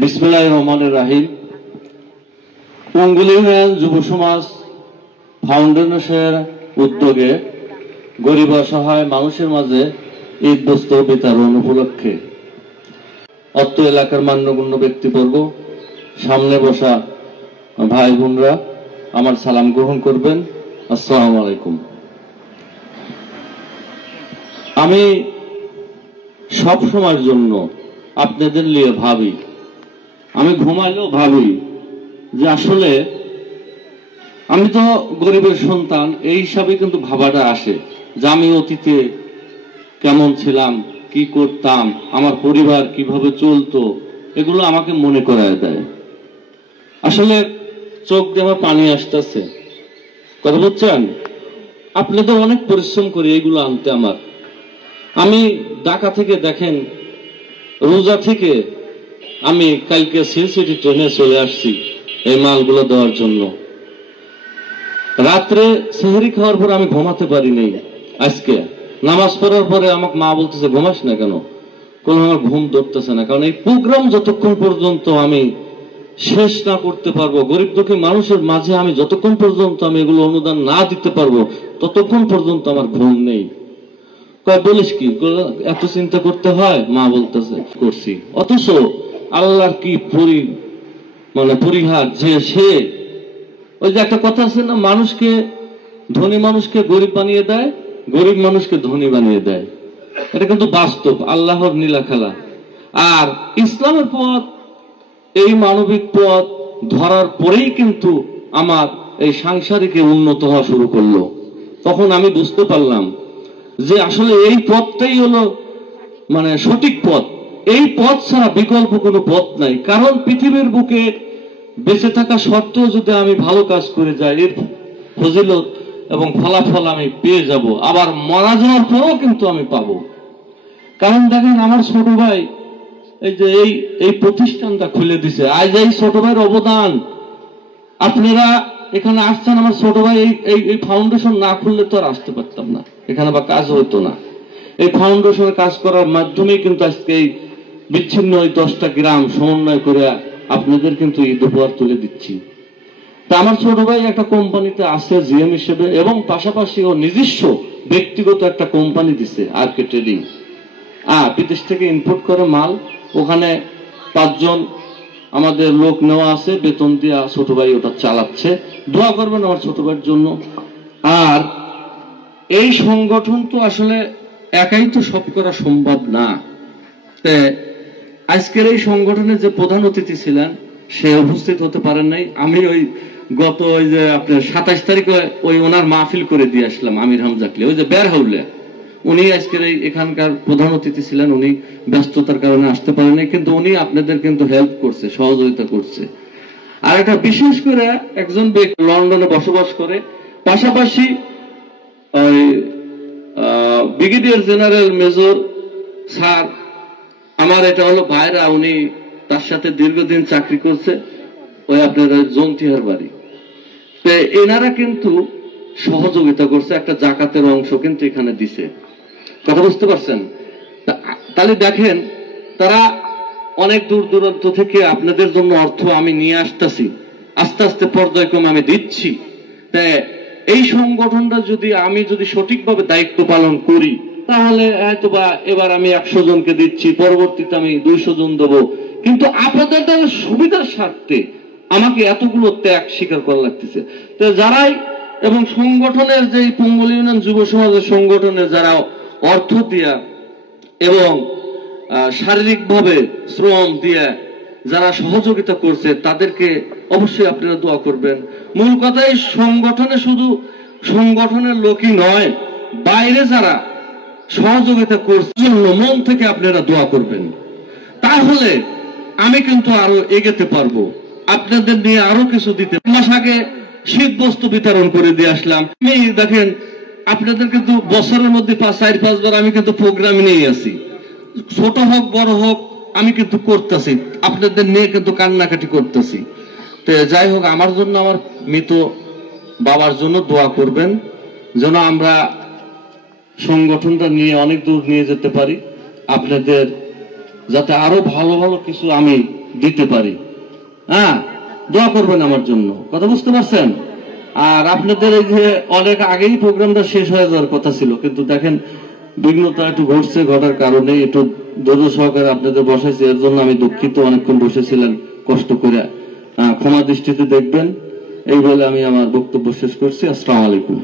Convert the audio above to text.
বিসমিল্লাহির রহমানির রহিম। অঙ্গুলি ইউনিয়ন যুব সমাজ ফাউন্ডেশনের উদ্যোগে গরিব অসহায় মানুষের মাঝে ঈদ বস্ত্র বিতরণ উপলক্ষে অত্র এলাকার মান্যগণ্য ব্যক্তিবর্গ, সামনে বসা ভাই বোনরা আমার সালাম গ্রহণ করবেন। আসসালামু আলাইকুম। আমি সব সময়ের জন্য আপনাদের নিয়ে ভাবি, আমি ঘুমাইলেও ভাবি যে আসলে আমি তো গরিবের সন্তান, এই হিসাবে কিন্তু ভাবাটা আসে যে আমি অতীতে কেমন ছিলাম, কি করতাম, আমার পরিবার কিভাবে চলতো, এগুলো আমাকে মনে করায় দেয়। আসলে চোখ দিয়ে আমার পানি আসতেছে, কথা বলছেন। আপনাদের অনেক পরিশ্রম করি এইগুলো আনতে। আমি ঢাকা থেকে দেখেন, রোজা থেকে আমি কালকে সিলসিটি ট্রেনে চলে আসছি এই মালগুলো দেওয়ার জন্য। রাত্রে সেহরি খাওয়ার পর আমি ঘুমাতে পারিনি। আজকে নামাজ পড়ার পরে আমাকে মা বলতেছে ঘুমাস না কেন, কোন আমার ঘুম ধরতেছে না, কারণ এই প্রোগ্রাম যতক্ষণ পর্যন্ত আমি শেষ না করতে পারবো, গরিব দুঃখী মানুষের মাঝে আমি যতক্ষণ পর্যন্ত আমি এগুলো অনুদান না দিতে পারবো, ততক্ষণ পর্যন্ত আমার ঘুম নেই। বলিস কি, এত চিন্তা করতে হয়? মা বলতেছে করছি। অথচ আল্লাহর কি পরিহার যে সে, ওই যে একটা কথা আছে না, মানুষকে ধনী মানুষকে গরিব বানিয়ে দেয়, গরিব মানুষকে ধনী বানিয়ে দেয়। এটা কিন্তু বাস্তব, আল্লাহর নীলা খেলা। আর ইসলামের পথ, এই মানবিক পথ ধরার পরেই কিন্তু আমার এই সাংসারিকে উন্নত হওয়া শুরু করলো। তখন আমি বুঝতে পারলাম যে আসলে এই পথটাই হলো সঠিক পথ। এই পথ ছাড়া বিকল্প কোনো পথ নাই। কারণ পৃথিবীর বুকে বেঁচে থাকা সত্ত্বেও যদি আমি ভালো কাজ করে যাই, এর ফজিলত এবং ফলাফল আমি পেয়ে যাব, আবার মারা যাওয়ার পরেও কিন্তু আমি পাবো। কারণ দেখেন, আমার ছোট ভাই এই যে এই প্রতিষ্ঠানটা খুলে দিছে, আজ এই ছোট ভাইয়ের অবদান। আপনারা এখানে আসছেন, আমার ছোট ভাই এই ফাউন্ডেশন না খুললে তো আর আসতে পারতাম না এখানে, বা কাজ হইতো না। এই ফাউন্ডেশনের কাজ করার মাধ্যমেই কিন্তু আজকে এই বিচ্ছিন্ন ওই 10টা গ্রাম সমন্বয় করে আপনাদের কিন্তু ঈদ উপহার তুলে দিচ্ছি। তা আমার ছোট ভাই একটা কোম্পানিতে আছে জিএম হিসেবে, এবং পাশাপাশি ও নিজস্ব ব্যক্তিগত একটা কোম্পানি দিছে আরকে ট্রেডিং। বিদেশ থেকে ইম্পোর্ট করে মাল, ওখানে 5 জন আমাদের লোক নেওয়া আছে, বেতন দিয়ে ছোট ভাই ওটা চালাচ্ছে। দোয়া করবেন আমার ছোট ভাইয়ের জন্য। আর এই সংগঠন তো আসলে একাই তো সব করা সম্ভব না। আজকের এই সংগঠনের যে প্রধান অতিথি ছিলেন সে উপস্থিত হতে পারেন নাই। আমি গত যে আপনার 27 তারিখে ওনার মাহফিল করে দিয়ে আসলাম, আমির হামজাকলে, ওই যে বের হাউলে, উনি আজকের এখানকার প্রধান অতিথি ছিলেন। উনি ব্যস্ততার কারণে আসতে পারেন নাই, কিন্তু উনি আপনাদের কিন্তু হেল্প করছে, সহযোগিতা করছে। আর এটা বিশেষ করে একজন ব্যক্তি লন্ডনে বসবাস করে, পাশাপাশি ব্রিগেডিয়ার জেনারেল মেজর স্যার, আমার এটা হলো ভাইরা, উনি তার সাথে দীর্ঘদিন চাকরি করছে, ওই আপনার জন্তিহার বাড়ি। তো এনারা কিন্তু সহযোগিতা করছে, একটা জাকাতের অংশ কিন্তু এখানে দিছে। কথা বুঝতে পারছেন? তাহলে দেখেন, তারা অনেক দূর দূরান্ত থেকে আপনাদের জন্য অর্থ আমি নিয়ে আসতেছি, আস্তে আস্তে পর্যায়ক্রমে আমি দিচ্ছি। এই সংগঠনটা আমি যদি সঠিকভাবে দায়িত্ব পালন করি, তাহলে হয়তোবা এবার আমি 100 জনকে দিচ্ছি, পরবর্তীতে আমি 200 জন দেবো। কিন্তু আপনাদের সুবিধার স্বার্থে আমাকে এতগুলো ত্যাগ স্বীকার করা লাগতেছে। তো যারাই এবং সংগঠনের যে পঙ্গল ইউনিয়ন যুব সমাজের সংগঠনের যারা অর্থ দিয়া এবং শারীরিকভাবে শ্রম দিয়ে যারা সহযোগিতা করছে, তাদেরকে অবশ্যই আপনারা দোয়া করবেন। মূল কথা, এই সংগঠনে শুধু সংগঠনের লোকই নয়, বাইরে যারা সহযোগিতা করছে জন্য মন থেকে আপনারা দোয়া করবেন। তাহলে আমি কিন্তু আরো এগোতে পারবো, আপনাদের নিয়ে আরো কিছু দিতে। মাস আগে শীত বস্ত্র বিতরণ করে দিয়ে আসলাম। আমি দেখেন, আপনাদের কিন্তু বছরের মধ্যে 4-5 বার আমি কিন্তু প্রোগ্রাম নিয়ে আসি, ছোট হোক বড় হোক, আমি কিন্তু করতেছি, আপনাদের নিয়ে কিন্তু কান্নাকাটি করতেছি। তো যাই হোক, আমার জন্য, আমার মৃত বাবার জন্য দোয়া করবেন, যেন আমরা সংগঠনটা নিয়ে অনেক দূর নিয়ে যেতে পারি। আপনাদের যাতে আরো ভালো ভালো কিছু আমি দিতে পারি। হ্যাঁ, দোয়া করবেন আমার জন্য, কথা বুঝতে পারছেন? আর আপনাদের এই যে অনেক আগেই প্রোগ্রামটা শেষ হয়ে যাওয়ার কথা ছিল, কিন্তু দেখেন বিঘ্নতা একটু ঘটছে, ঘটার কারণে একটু ধৈর্য সহকারে আপনাদের বসাইছি, এর জন্য আমি দুঃখিত। অনেকক্ষণ বসেছিলেন কষ্ট করে, ক্ষমা দৃষ্টিতে দেখবেন। এই বলে আমি আমার বক্তব্য শেষ করছি। আসসালামু আলাইকুম।